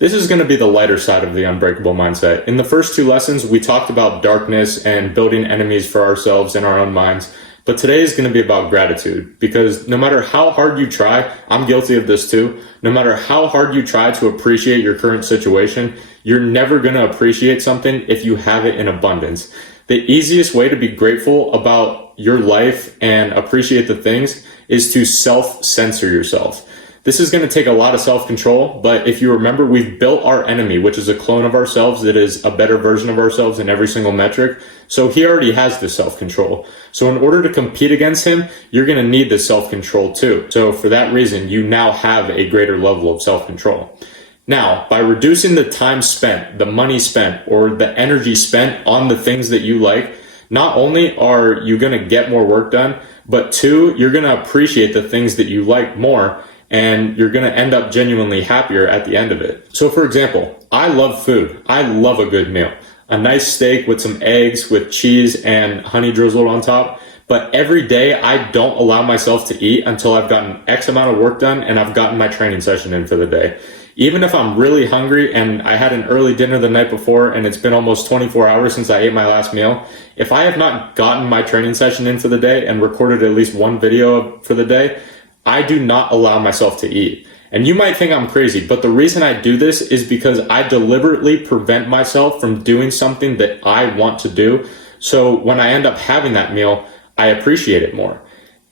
This is going to be the lighter side of the unbreakable mindset. In the first two lessons, we talked about darkness and building enemies for ourselves in our own minds. But today is going to be about gratitude, because no matter how hard you try, I'm guilty of this too, no matter how hard you try to appreciate your current situation, you're never going to appreciate something if you have it in abundance. The easiest way to be grateful about your life and appreciate the things is to self-censor yourself. This is going to take a lot of self-control, but if you remember, we've built our enemy, which is a clone of ourselves that is a better version of ourselves in every single metric. So he already has this self-control. So in order to compete against him, you're going to need this self-control too. So for that reason, you now have a greater level of self-control. Now, by reducing the time spent, the money spent, or the energy spent on the things that you like, not only are you going to get more work done, but two, you're going to appreciate the things that you like more, and you're going to end up genuinely happier at the end of it. So for example, I love food. I love a good meal. A nice steak with some eggs with cheese and honey drizzled on top. But every day I don't allow myself to eat until I've gotten X amount of work done and I've gotten my training session in for the day. Even if I'm really hungry and I had an early dinner the night before and it's been almost 24 hours since I ate my last meal, if I have not gotten my training session in for the day and recorded at least one video for the day, I do not allow myself to eat. And you might think I'm crazy, but the reason I do this is because I deliberately prevent myself from doing something that I want to do. So when I end up having that meal, I appreciate it more.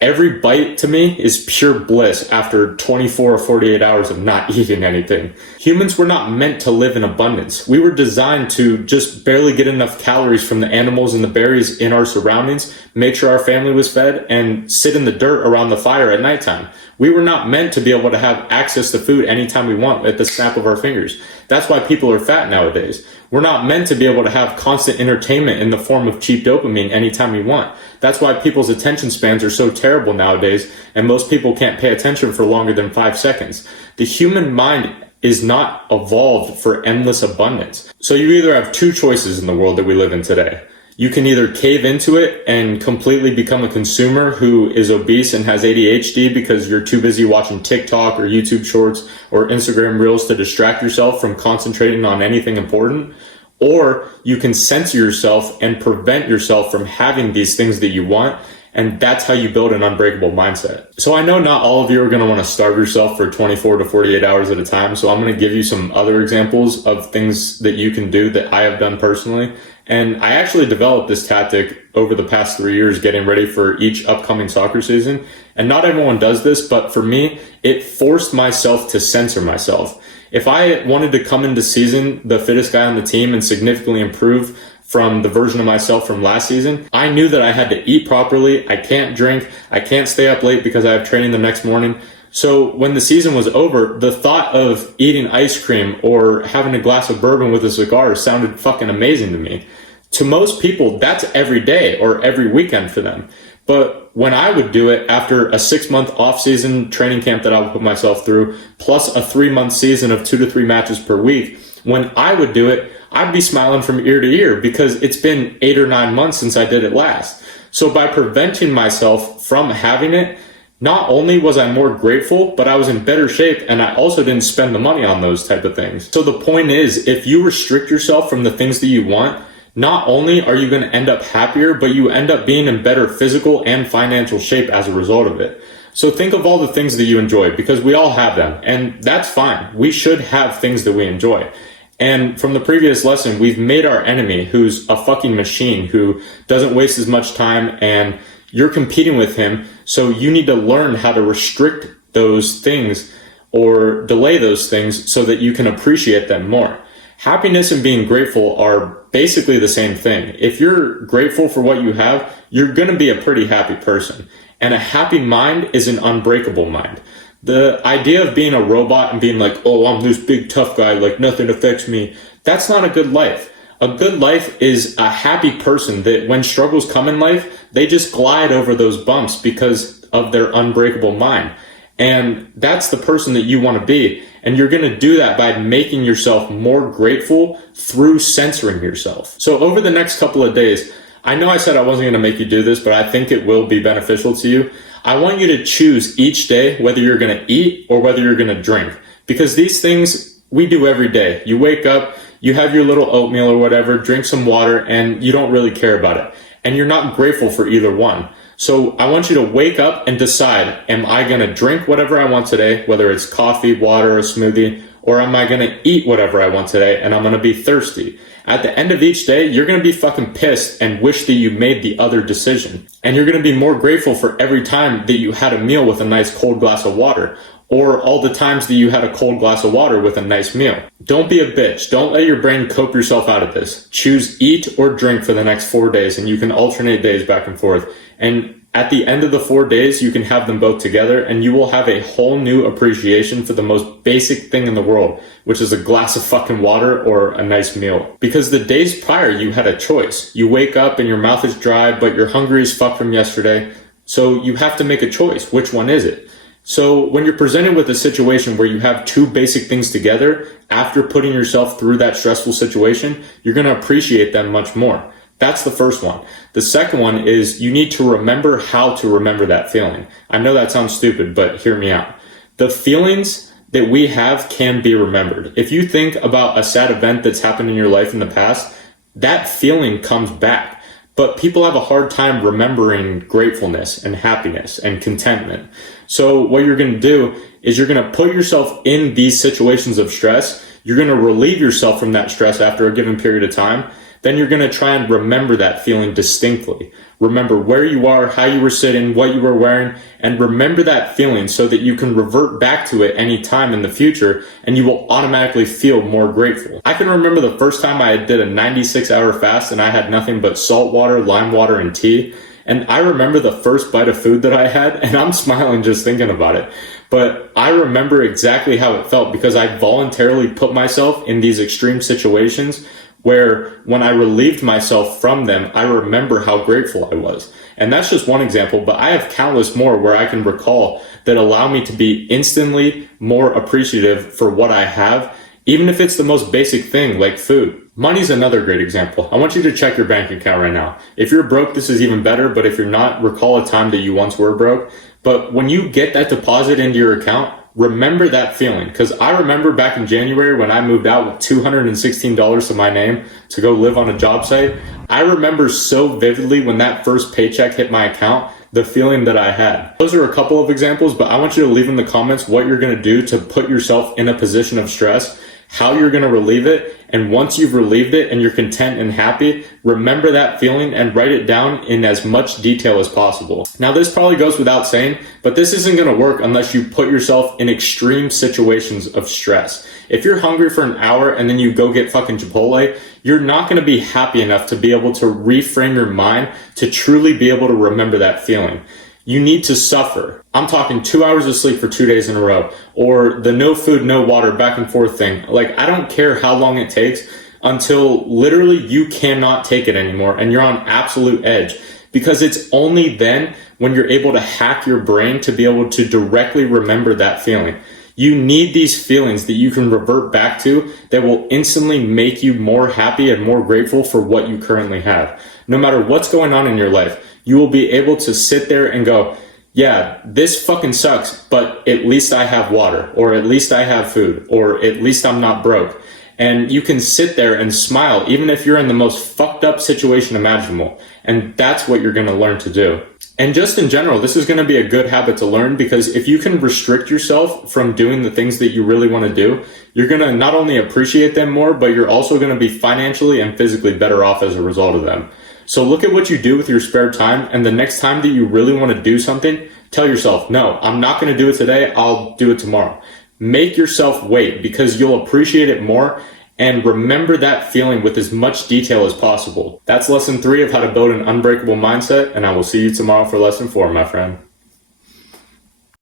Every bite to me is pure bliss after 24 or 48 hours of not eating anything. Humans were not meant to live in abundance. We were designed to just barely get enough calories from the animals and the berries in our surroundings, make sure our family was fed, and sit in the dirt around the fire at nighttime. We were not meant to be able to have access to food anytime we want at the snap of our fingers. That's why people are fat nowadays. We're not meant to be able to have constant entertainment in the form of cheap dopamine anytime we want. That's why people's attention spans are so terrible nowadays, and most people can't pay attention for longer than 5 seconds. The human mind is not evolved for endless abundance. So you either have two choices in the world that we live in today. You can either cave into it and completely become a consumer who is obese and has ADHD because you're too busy watching TikTok or YouTube shorts or Instagram reels to distract yourself from concentrating on anything important. Or you can censor yourself and prevent yourself from having these things that you want. And that's how you build an unbreakable mindset. So I know not all of you are going to want to starve yourself for 24 to 48 hours at a time. So I'm going to give you some other examples of things that you can do that I have done personally. And I actually developed this tactic over the past 3 years, getting ready for each upcoming soccer season. And not everyone does this, but for me, it forced myself to censor myself. If I wanted to come into season the fittest guy on the team and significantly improve from the version of myself from last season, I knew that I had to eat properly. I can't drink. I can't stay up late because I have training the next morning. So when the season was over, the thought of eating ice cream or having a glass of bourbon with a cigar sounded fucking amazing to me. To most people, that's every day or every weekend for them. But when I would do it after a 6-month off-season training camp that I would put myself through, plus a 3-month season of 2 to 3 matches per week, when I would do it, I'd be smiling from ear to ear because it's been 8 or 9 months since I did it last. So by preventing myself from having it, not only was I more grateful, but I was in better shape, and I also didn't spend the money on those type of things. So the point is, if you restrict yourself from the things that you want, not only are you going to end up happier, but you end up being in better physical and financial shape as a result of it. So think of all the things that you enjoy, because we all have them, and that's fine. We should have things that we enjoy. And from the previous lesson, we've made our enemy, who's a fucking machine, who doesn't waste as much time, and you're competing with him. So you need to learn how to restrict those things or delay those things so that you can appreciate them more. Happiness and being grateful are basically the same thing. If you're grateful for what you have, you're going to be a pretty happy person. And a happy mind is an unbreakable mind. The idea of being a robot and being like, oh, I'm this big tough guy, like nothing affects me, that's not a good life. A good life is a happy person that when struggles come in life, they just glide over those bumps because of their unbreakable mind. And that's the person that you want to be. And you're going to do that by making yourself more grateful through censoring yourself. So over the next couple of days, I know I said I wasn't going to make you do this, but I think it will be beneficial to you. I want you to choose each day whether you're going to eat or whether you're going to drink, because these things we do every day. You wake up, you have your little oatmeal or whatever, drink some water, and you don't really care about it. And you're not grateful for either one. So I want you to wake up and decide, am I going to drink whatever I want today, whether it's coffee, water, or smoothie, or am I going to eat whatever I want today and I'm going to be thirsty? At the end of each day, you're going to be fucking pissed and wish that you made the other decision. And you're going to be more grateful for every time that you had a meal with a nice cold glass of water, or all the times that you had a cold glass of water with a nice meal. Don't be a bitch. Don't let your brain cope yourself out of this. Choose eat or drink for the next 4 days, and you can alternate days back and forth. And at the end of the 4 days, you can have them both together, and you will have a whole new appreciation for the most basic thing in the world, which is a glass of fucking water or a nice meal. Because the days prior, you had a choice. You wake up and your mouth is dry, but you're hungry as fuck from yesterday. So you have to make a choice. Which one is it? So when you're presented with a situation where you have two basic things together, after putting yourself through that stressful situation, you're going to appreciate them much more. That's the first one. The second one is you need to remember how to remember that feeling. I know that sounds stupid, but hear me out. The feelings that we have can be remembered. If you think about a sad event that's happened in your life in the past, that feeling comes back. But people have a hard time remembering gratefulness and happiness and contentment. So what you're going to do is you're going to put yourself in these situations of stress. You're going to relieve yourself from that stress after a given period of time. Then you're going to try and remember that feeling distinctly. Remember where you are, how you were sitting, what you were wearing, and remember that feeling so that you can revert back to it any time in the future, and you will automatically feel more grateful. I can remember the first time I did a 96-hour fast and I had nothing but salt water, lime water, and tea. And I remember the first bite of food that I had, and I'm smiling just thinking about it. But I remember exactly how it felt because I voluntarily put myself in these extreme situations where when I relieved myself from them, I remember how grateful I was. And that's just one example, but I have countless more where I can recall that allow me to be instantly more appreciative for what I have, even if it's the most basic thing like food. Money's another great example. I want you to check your bank account right now. If you're broke, this is even better, but if you're not, recall a time that you once were broke. But when you get that deposit into your account, remember that feeling. Because I remember back in January when I moved out with $216 to my name to go live on a job site. I remember so vividly when that first paycheck hit my account, the feeling that I had. Those are a couple of examples, but I want you to leave in the comments what you're going to do to put yourself in a position of stress, how you're going to relieve it, and once you've relieved it and you're content and happy, remember that feeling and write it down in as much detail as possible. Now, this probably goes without saying, but this isn't going to work unless you put yourself in extreme situations of stress. If you're hungry for an hour and then you go get fucking Chipotle, you're not going to be happy enough to be able to reframe your mind to truly be able to remember that feeling. You need to suffer. I'm talking 2 hours of sleep for 2 days in a row, or the no food, no water back and forth thing. Like, I don't care how long it takes until literally you cannot take it anymore and you're on absolute edge, because it's only then when you're able to hack your brain to be able to directly remember that feeling. You need these feelings that you can revert back to that will instantly make you more happy and more grateful for what you currently have. No matter what's going on in your life, you will be able to sit there and go, yeah, this fucking sucks, but at least I have water, or at least I have food, or at least I'm not broke. And you can sit there and smile even if you're in the most fucked up situation imaginable. And that's what you're going to learn to do. And just in general, this is going to be a good habit to learn, because if you can restrict yourself from doing the things that you really want to do, you're going to not only appreciate them more, but you're also going to be financially and physically better off as a result of them. So look at what you do with your spare time, and the next time that you really want to do something, tell yourself, no, I'm not going to do it today, I'll do it tomorrow. Make yourself wait, because you'll appreciate it more, and remember that feeling with as much detail as possible. That's lesson 3 of how to build an unbreakable mindset, and I will see you tomorrow for lesson 4, my friend.